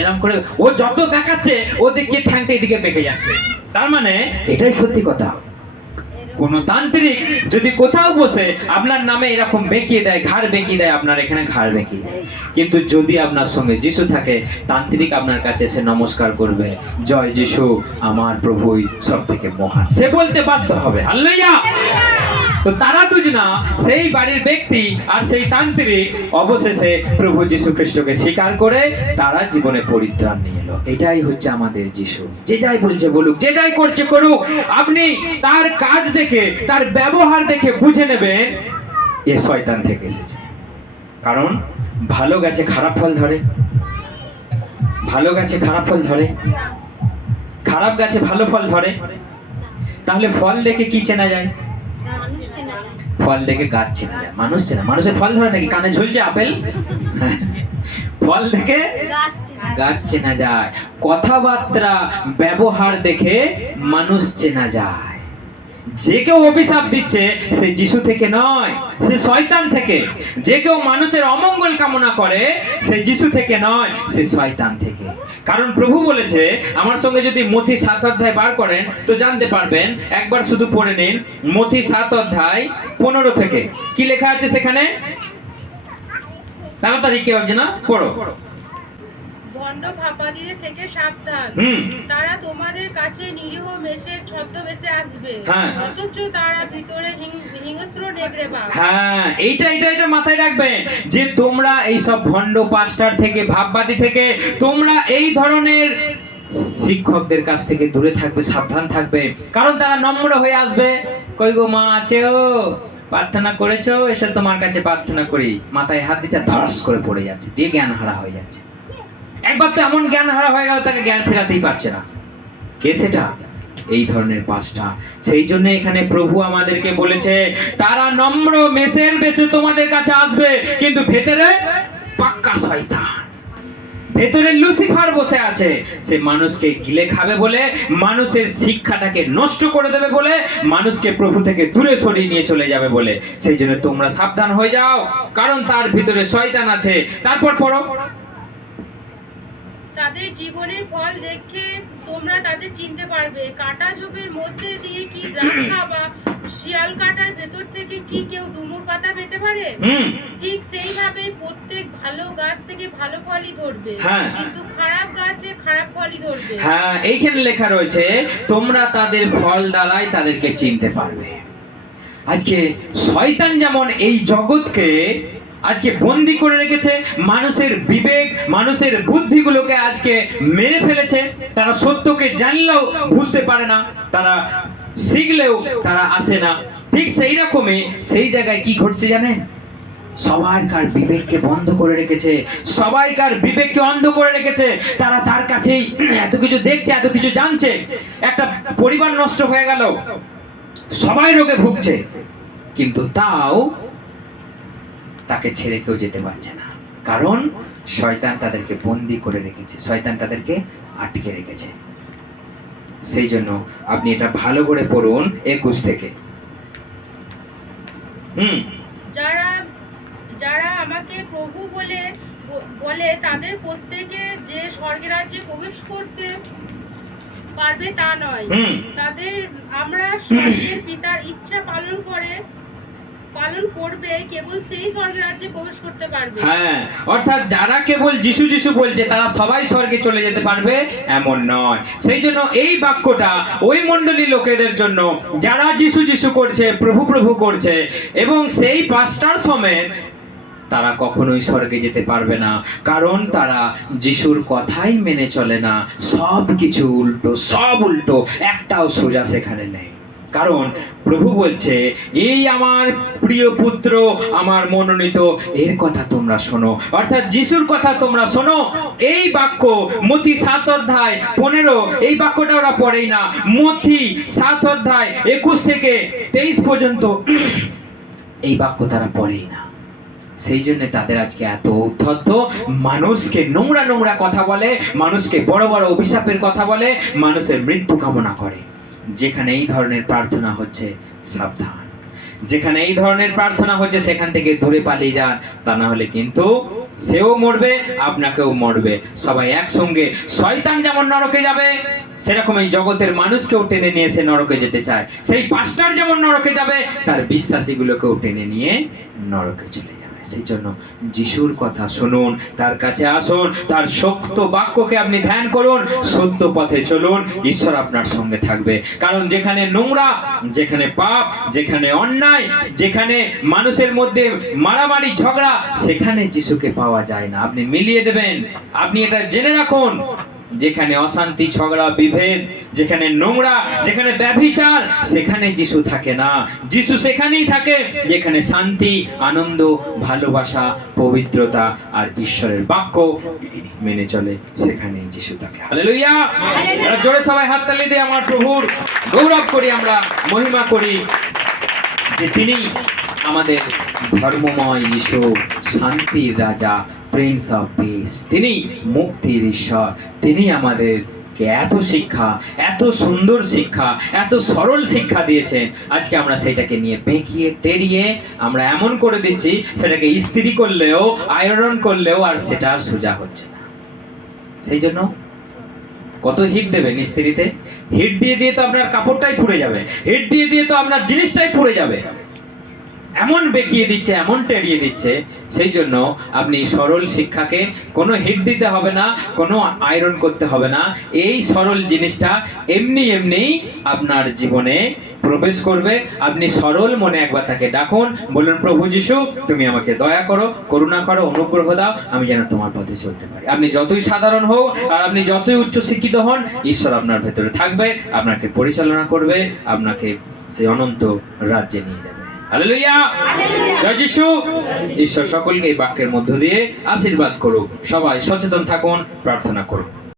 এরকম করে ও যত বেঁকাচ্ছে ও দেখছি ঠ্যাংটা এদিকে বেঁকে যাচ্ছে। তার মানে এটাই সত্যি কথা। কোন তান্ত্রিক যদি কোথাও বসে আপনার নামে এরকম বেঁকিয়ে দেয়, ঘাড় বেঁকিয়ে দেয়, আপনার এখানে ঘাড় বেঁকিয়ে দেয়, কিন্তু যদি আপনার সঙ্গে যিশু থাকে, তান্ত্রিক আপনার কাছে এসে নমস্কার করবে, জয় যিশু, আমার প্রভুই সব থেকে মহান, সে বলতে বাধ্য হবে। হালেলুয়া! তো তারা দুজনা, সেই বাড়ির ব্যক্তি আর সেই তান্ত্রিক, অবশেষে প্রভু যীশু খ্রিস্টকে স্বীকার করে তারা জীবনে পরিত্রাণ নিয়ে এলো। এটাই হচ্ছে আমাদের যিশু। যে যাই বলছে বলুক, যে যাই করছে করুক, আপনি তার কাজ দেখে, তার ব্যবহার দেখে বুঝে নেবেন এ শয়তান থেকে এসেছে। কারণ ভালো গাছে খারাপ ফল ধরে, ভালো গাছে খারাপ ফল ধরে, খারাপ গাছে ভালো ফল ধরে। তাহলে ফল দেখে কি চেনা যায়? ফল দেখে গাছ চেনা যায়, মানুষ চেনা। মানুষের ফল ধরে নাকি? কানে ঝুলছে আপেল? ফল দেখে গাছ চেনা যায়, কথাবার্তা ব্যবহার দেখে মানুষ চেনা যায়। যে কেউ অভিশাপ দিচ্ছে সে যিশু থেকে নয়, সে শয়তান থেকে। যে কেউ মানুষের অমঙ্গল কামনা করে সে যিশু থেকে নয়, সে শয়তান থেকে। কারণ প্রভু বলেছে, আমার সঙ্গে যদি মথি 7 অধ্যায় বার করেন তো জানতে পারবেন। একবার শুধু পড়ে নিন মথি 7 অধ্যায় 15 থেকে। কি লেখা আছে সেখানে? তাড়াতাড়ি কেউ একজন পড়ো। ভণ্ড ভাপাদিদের থেকে সাবধান, তারা তোমাদের কাছে নিরীহ মেষের ছদ্মবেশে আসবে, হ্যাঁ। অথচ তারা ভিতরে হিংস্র নেগড়ে বাঘ। হ্যাঁ, এইটা মাথায় রাখবেন যে তোমরা এই সব ভণ্ড পাস্টার থেকে, ভাববাদী থেকে, তোমরা এই ধরনের শিক্ষকদের কাছ থেকে দূরে থাকবে, সাবধান থাকবে। কারণ তারা নম্র হয়ে আসবে। কই গো মা আছে, ও প্রার্থনা করেছো, এসে তোমার কাছে প্রার্থনা করি। মাথায় হাত দিতে ধস করে পড়ে যাচ্ছে, দিয়ে জ্ঞান হারা হয়ে যাচ্ছে। একবার তো এমন জ্ঞান হারা হয়ে গেল, তাকে জ্ঞান ফেরাতেই পারছে না। কে সেটা? এই ধরনের পাঁচটা। সেই জন্য এখানে প্রভু আমাদেরকে বলেছে, তারা নম্র মেষের বেশে তোমাদের কাছে আসবে, কিন্তু ভেতরে পাক্কা শয়তান, ভেতরে লুসিফার বসে আছে। সে মানুষকে গিলে খাবে বলে, মানুষের শিক্ষাটাকে নষ্ট করে দেবে বলে, মানুষকে প্রভু থেকে দূরে সরিয়ে নিয়ে চলে যাবে বলে। সেই জন্য তোমরা সাবধান হয়ে যাও, কারণ তার ভিতরে শয়তান আছে। তারপর পড়ো। তাদের জীবনের ফল দেখে তোমরা তাদের চিনতে পারবে। কাটা ঝোপের মধ্যে দিয়ে কি দ্রাক্ষা বা শিয়াল কাটার ভেতর থেকে কি কেউ ডুমুর পাতা পেতে পারে? ঠিক সেইভাবে প্রত্যেক ভালো গাছ থেকে ভালো ফলই ধরবে, কিন্তু খারাপ গাছে খারাপ ফলই ধরবে। হ্যাঁ, এইখানে লেখা রয়েছে তোমরা তাদের ফল দ্বারাই তাদেরকে চিনতে পারবে। আজকে শয়তান যেমন এই জগৎকে আজকে বন্দি করে রেখেছে, মানুষের বিবেক, মানুষের বুদ্ধিগুলোকে আজকে মেরে ফেলেছে। তারা সত্যকে জানলেও বুঝতে পারে না, তারা শিখলেও তারা আসে না। ঠিক সেই রকমই সেই জায়গায় কি ঘটছে জানেন? সবাইকার বিবেককে বন্ধ করে রেখেছে, সবাইকার বিবেককে অন্ধ করে রেখেছে। তারা তার কাছেই এত কিছু দেখছে, এত কিছু জানছে। একটা পরিবার নষ্ট হয়ে গেল, সবাই রোগে ভুগছে, কিন্তু তাও তাকে ছেড়ে কেউ যেতে পারছে না। কারণ শয়তান তাদেরকে বন্দি করে রেখেছে, শয়তান তাদেরকে আটকে রেখেছে। সেই জন্য আপনি এটা ভালো করে পড়ুন 21 থেকে। যারা যারা আমাকে প্রভু বলে তাদের প্রত্যেকে যে স্বর্গের রাজ্যে প্রবেশ করতে পারবে তা নয়। তাদের আমরা স্বর্গের পিতার ইচ্ছা পালন করবে, কেবল সেই স্বর্গের রাজ্যে প্রবেশ করতে পারবে। হ্যাঁ, অর্থাৎ যারা কেবল যিশু যিশু বলছে তারা সবাই স্বর্গে চলে যেতে পারবে এমন নয়। সেই জন্য এই বাক্যটা ওই মণ্ডলী লোকেদের জন্য যারা যিশু যিশু করছে, প্রভু প্রভু করছে, এবং সেই পাঁচটার সমেত তারা কখনোই স্বর্গে যেতে পারবে না। কারণ তারা যিশুর কথাই মেনে চলে না। সব কিছু উল্টো, সব উল্টো, একটাও সোজা সেখানে নেই। কারণ প্রভু বলছে, এই আমার প্রিয় পুত্র, আমার মনোনীত, এর কথা তোমরা শোনো। অর্থাৎ যিশুর কথা তোমরা শোনো। এই বাক্য মথি 7 অধ্যায় 15, এই বাক্যটা ওরা পড়েই না। মথি 7 অধ্যায় 21 থেকে 23 পর্যন্ত এই বাক্য তারা পড়েই না। সেই জন্য তাদের আজকে এত উদ্ধত, মানুষকে নোংরা নোংরা কথা বলে, মানুষকে বড় বড় অভিশাপের কথা বলে, মানুষের মৃত্যু কামনা করে। যেখানে এই ধরনের প্রার্থনা হচ্ছে সাবধান, যেখানে এই ধরনের প্রার্থনা হচ্ছে সেখান থেকে দূরে পালিয়ে যান, তা না হলে কিন্তু সেও মরবে, আপনাকেও মরবে। সবাই একসঙ্গে, শয়তান যেমন নরকে যাবে সেরকম এই জগতের মানুষকেও টেনে নিয়ে সে নরকে যেতে চায়। সেই পাস্টার যেমন নরকে যাবে, তার বিশ্বাসীগুলোকেও টেনে নিয়ে নরকে চলে যাবে। সেই জন্য যিশুর কথা শুনুন, তার কাছে আসুন, তার শক্ত বাক্যকে আপনি ধ্যান করুন, সত্য পথে চলুন, ঈশ্বর আপনার সঙ্গে থাকবে। কারণ যেখানে নোংরা, যেখানে পাপ, যেখানে অন্যায়, যেখানে মানুষের মধ্যে মারামারি ঝগড়া, সেখানে যিশুকে পাওয়া যায় না। আপনি মিলিয়ে দেবেন, আপনি এটা জেনে রাখুন। যেখানে অশান্তি, ঝগড়া, বিভেদ, যেখানে নোংরা, যেখানে ব্যভিচার, সেখানে যিশু থাকে না। যিশু সেখানেই থাকে যেখানে শান্তি, আনন্দ, ভালোবাসা, পবিত্রতা আর ঈশ্বরের বাক্য মেনে চলে, সেখানেই যিশু থাকে। হালেলুয়া! জোরে সবাই হাততালি দিয়ে আমার প্রভুর গৌরব করি, আমরা মহিমা করি যে তিনি আমাদের ধর্মময় ঈশ্বর, শান্তির রাজা, প্রিন্স অফ পিস, তিনি মুক্তির ঈশ্বর। তিনি আমাদেরকে এত শিক্ষা, এত সুন্দর শিক্ষা, এত সরল শিক্ষা দিয়েছেন। আজকে আমরা সেটাকে নিয়ে বেঁকিয়ে টেরিয়ে আমরা এমন করে দিচ্ছি, সেটাকে ইস্ত্রি করলেও, আয়রন করলেও আর সেটা আর সোজা হচ্ছে না। সেই জন্য কত হিট দেবেন ইস্ত্রিতে? হিট দিয়ে দিয়ে তো আপনার কাপড়টাই পুড়ে যাবে, হিট দিয়ে দিয়ে তো আপনার জিনিসটাই পুড়ে যাবে। এমন বেঁকিয়ে দিচ্ছে, এমন টেরিয়ে দিচ্ছে। সেই জন্য আপনি সরল শিক্ষাকে কোনো হিট দিতে হবে না, কোনো আয়রন করতে হবে না। এই সরল জিনিসটা এমনি এমনি আপনার জীবনে প্রবেশ করবে। আপনি সরল মনে একবার তাকে ডাকুন, বলুন, প্রভু যিশু, তুমি আমাকে দয়া করো, করুণা করো, অনুগ্রহ দাও, আমি যেন তোমার পথে চলতে পারি। আপনি যতই সাধারণ হোক আর আপনি যতই উচ্চ শিক্ষিত হন, ঈশ্বর আপনার ভেতরে থাকবে, আপনাকে পরিচালনা করবে, আপনাকে সেই অনন্ত রাজ্যে নিয়ে যাবে। হালেলুয়া, জয় যিশু। ঈশ্বর সকলকে এই বাক্যের মধ্য দিয়ে আশীর্বাদ করুক। সবাই সচেতন থাকুন, প্রার্থনা করুন।